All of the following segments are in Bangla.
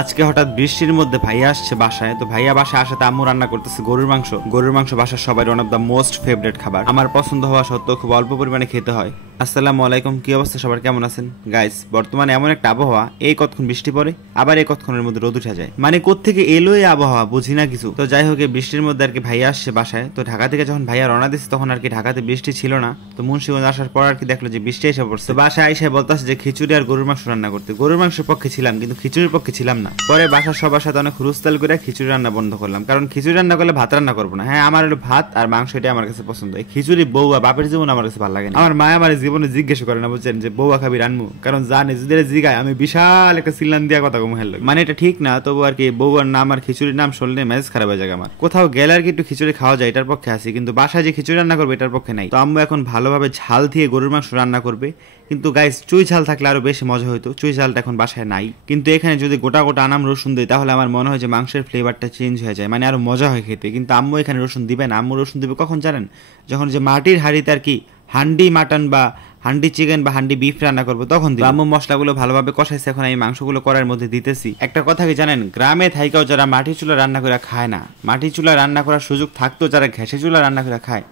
আজকে হঠাৎ বৃষ্টির মধ্যে ভাইয়া আসছে বাসায়। তো ভাইয়া বাসায় আসাতে আম্মু রান্না করতেছে গরুর মাংস। গরুর মাংস বাসার সবাই one of the most favourite খাবার। আমার পছন্দ হওয়া সত্ত্বেও খুব অল্প পরিমাণে খেতে হয়। আসসালামু আলাইকুম, কি অবস্থা সবার, কেমন আছেন গাইস? বর্তমানে এমন একটা আবহাওয়া, এই কতক্ষণ বৃষ্টি পড়ে আবার এই কতক্ষণের মধ্যে রোদ উঠে যায়, মানে কোত্থেকে এলো এই আবহাওয়া বুঝি না কিছু। তো যাই হোক, এই বৃষ্টির মধ্যে আর কি ভাইয়া আসছে বাসায়। তো ঢাকা থেকে যখন ভাইয়া রওনা দিচ্ছে তখন আর কি ঢাকাতে বৃষ্টি ছিল না। তো মুন্সিগঞ্জ আসার পর আর কি দেখলো যে বৃষ্টি এসে পড়ছে। বাসায় আইসা বলতেছে যে খিচুড়ি আর গরুর মাংস রান্না করতে। গরুর মাংসের পক্ষে ছিলাম কিন্তু খিচুড়ির পক্ষে ছিলাম না। পরে বাসার সবার সাথে অনেক হুলস্থুল করে খিচুড়ি রান্না বন্ধ করলাম, কারণ খিচুড়ি রান্না করলে ভাত রান্না করবো না। হ্যাঁ, আমার হলো ভাত আর মাংস, এটা আমার কাছে পছন্দ। এই খিচুড়ি বউয়া বাপের জীবন আমার কাছে ভালো লাগে না। আমার মা আমার জীবনে জিজ্ঞেস করে না বুঝছেন যে বউয়া খাবি রানমু, কারণ জানে যদি জিগায় আমি বিশাল একটা সিলান দিয়া কথা কম হেল, মানে এটা ঠিক না। তবু আর কি বউয়ার নাম আর খিচুড়ির নাম শুনলে মেজাজ খারাপ হয়ে যায় আমার। কোথাও গেলে আর কি একটু খিচুড়ি খাওয়া যায় এটার পক্ষে আছি, কিন্তু বাসায় যে খিচুড়ি রান্না করবে এটার পক্ষে নাই। তো আম্মু এখন ভালোভাবে ঝাল দিয়ে গরুর মাংস রান্না করবে। কিন্তু গাইস, চুই ঝাল থাকলে আরো বেশি মজা হইতো। চুই ঝালটা এখন বাসায় নাই, কিন্তু এখানে যদি গোটা গোটা আনাম রসুন দিই তাহলে আমার মনে হয় যে মাংসের ফ্লেভারটা চেঞ্জ হয়ে যায়, মানে আরো মজা হয় খেতে। কিন্তু আম্মু এখানে রসুন দিবে না। আম্মু রসুন দিবে কখন জানেন? যখন যে মাটির হাঁড়িতে আর কি হান্ডি মাটন বা হান্ডি চিকেন বা হান্ডি বিফ রান্না করবো তখন দিই। আম্মু মশলাগুলো ভালোভাবে কষাইছে, এখন আমি মাংসগুলো করার মধ্যে দিতেছি। একটা কথা কি জানেন, গ্রামে থাইকাও যারা মাটি চুলা রান্না করে খায় না, মাটি চুলা রান্না করার সুযোগ থাকতো যারা ঘ্যাসে চুলা রান্না করে খায়,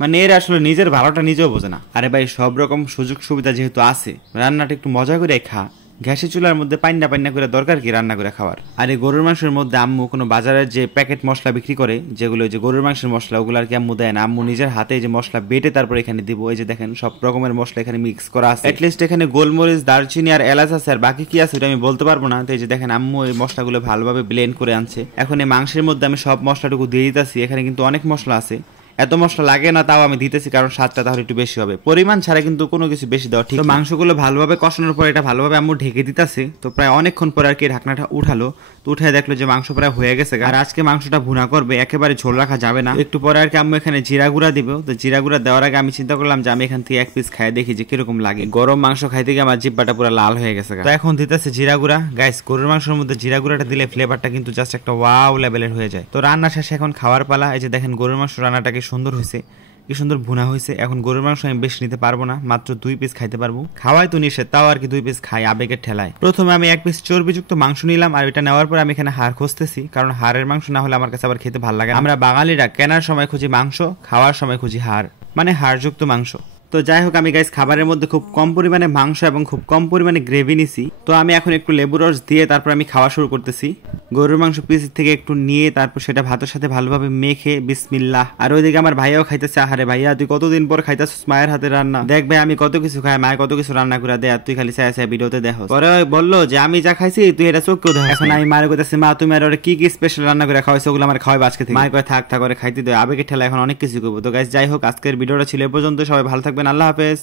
মানে এর আসলে নিজের ভালোটা নিজেও বোঝে না। আরে ভাই, সব রকম সুযোগ সুবিধা যেহেতু আছে, রান্নাটা একটু মজা করে খা। গ্যাসের চুলার মধ্যে পান্না করে দরকার কি রান্না করে খাওয়ার? আর এই গরুর মাংসের মধ্যে আম্মু কোনো বাজারের যে প্যাকেট মশলা বিক্রি করে, যেগুলো যে গরুর মাংসের মশলা, ওগুলো আর কি আম্মু দেয় না। আম্মু নিজের হাতে যে মশলা বেটে তারপর এখানে দিব। এই যে দেখেন সব রকমের মশলা এখানে মিক্স করা আছে। এটলিস্ট এখানে গোলমরিচ, দারচিনি আর এলাচ আছে, আর বাকি কি আছে ওটা আমি বলতে পারবো না। তো এই যে দেখেন আম্মু এই মশলাগুলো ভালোভাবে ব্লেন্ড করে আনছে। এখন এই মাংসের মধ্যে আমি সব মশলাটুকু দিয়ে দিতেছি। এখানে কিন্তু অনেক মশলা আছে, এত মশলা লাগে না, তাও আমি দিতেছি কারণ স্বাদটা তাহলে একটু বেশি হবে। পরিমাণ ছাড়া কিন্তু কোনো কিছু বেশি দেওয়া ঠিক। তো মাংসগুলো ভালোভাবে কষানোর পর এটা ভালোভাবে আম্মু ঢেকে দিতেছে। তো প্রায় অনেকক্ষণ পরে আর কি ঢাকনাটা উঠালো। তো উঠে দেখলো যে মাংস প্রায় হয়ে গেছে। আর আজকে মাংসটা ভুনা করবে, একেবারে ঝোল রাখা যাবে না। একটু পরে আর কি আম্মু এখানে জিরা গুঁড়া দিবে। তো জিরা গুঁড়া দেওয়ার আগে আমি চিন্তা করলাম যে আমি এখান থেকে এক পিস খাই দেখি যে কিরকম লাগে। গরম মাংস খাইতে গিয়ে আমার জিব্বাটা পুরো লাল হয়ে গেছে। তো এখন দিতেছে জিরা গুঁড়া। গাইস, গরুর মাংসের মধ্যে জিরা গুঁড়াটা দিলে ফ্লেভারটা কিন্তু জাস্ট একটা ওয়াও লেভেলের হয়ে যায়। তো রান্না শেষে এখন খাওয়ার পালা। এই যে দেখেন গরুর মাংস রান্নাটা কি সুন্দর হয়েছে, কি সুন্দর ভুনা হয়েছে। এখন গরুর মাংস আমি বেশি নিতে পারবো না, মাত্র 2 পিস খাইতে পারবো। খাওয়াই তো নিষেধ, তাও আর কি 2 পিস খাই আবেগের ঠেলায়। প্রথমে আমি 1 পিস চর্বিযুক্ত মাংস নিলাম, আর এটা নেওয়ার পর আমি এখানে হাড় খুঁজতেছি, কারণ হাড়ের মাংস না হলে আমার কাছে আবার খেতে ভালো লাগে। আমরা বাঙালিরা কেনার সময় খুঁজি মাংস, খাওয়ার সময় খুঁজি হাড়, মানে হাড়যুক্ত মাংস। তো যাই হোক, আমি গাইস খাবারের মধ্যে খুব কম পরিমাণে মাংস এবং খুব কম পরিমাণে গ্রেভি নিছি। তো আমি এখন একটু লেবু রস দিয়ে তারপর আমি খাওয়া শুরু করতেছি। গরুর মাংস পিস থেকে একটু নিয়ে তারপর সেটা ভাতের সাথে ভালোভাবে মেখে বিসমিল্লাহ। আর ওইদিকে আমার ভাইয়াও খাইতেছে। আহারে ভাইয়া, তুই কতদিন পর খাইতেছিস মায়ের হাতে রান্না। দেখ ভাই, আমি কত কিছু খাই, মায়ের কত কিছু রান্না করে দেয়, আর তুই খালি চাই ভিডিওতে দেখো। পরে বললো যে আমি যা খাইছি তুই এটা চোখকেও দেখো। এখন আমি মায়ের কইতেছি, মা তুমি আর কি কি স্পেশাল রান্না করে খাওয়াইছো, ওগুলো আমার খাওয়াই আজকে থেকে। মায়ের কয় থাক থাক করে খাইতে দেয়, আবেগের ঠেলা এখন অনেক কিছু করবো। তো গাইস যাই হোক, আজকের ভিডিওটা ছিল এ পর্যন্ত। সবাই ভালো থাকবেন, আল্লাহ হাফেজ।